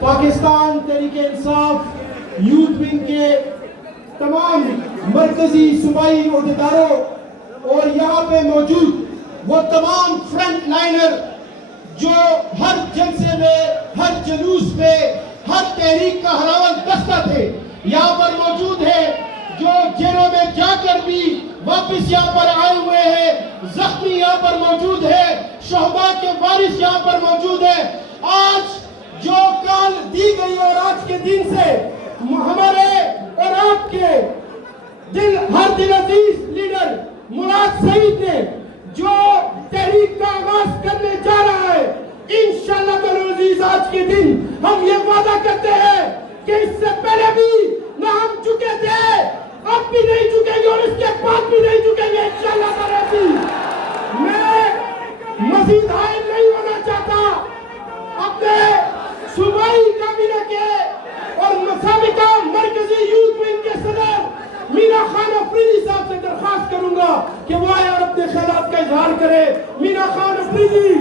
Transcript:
Pakistan Tehreek Insaf youth wing کے تمام مرکزی صوبائی عہدیداروں اور یہاں پہ موجود وہ تمام فرنٹ لائنر جو ہر جلسے میں، ہر جلوس میں، ہر تحریک کا ہراول دستہ تھے، یہاں پر موجود ہے، جو جیلوں میں جا کر بھی واپس یہاں پر آئے ہوئے ہیں، زخمی یہاں پر موجود ہے، شہداء کے وارث یہاں پر موجود ہے۔ آج جو کال دی گئی اور آج کے دن سے ہمارے اور آپ کے ہر دل عزیز لیڈر مراد سعید نے جو تحریک کا آغاز کرنے جا رہا ہے، انشاءاللہ تعالی عزیز آج کے دن ہم یہ وعدہ کرتے ہیں کہ اس سے پہلے بھی نہ ہم چکے تھے، اب بھی نہیں چکیں گے اور اس کے بعد بھی نہیں چکیں گے انشاءاللہ تعالی عزیز۔ میں مزید حائل نہیں ہونا چاہتا، اپنے صوبائی کابینہ کے اور سابقہ مرکزی یوتھ ونگ کے صدر مینا خان افریدی صاحب سے درخواست کروں گا کہ وہ آئے اور اپنے خیالات کا اظہار کرے۔ مینا خان افریدی۔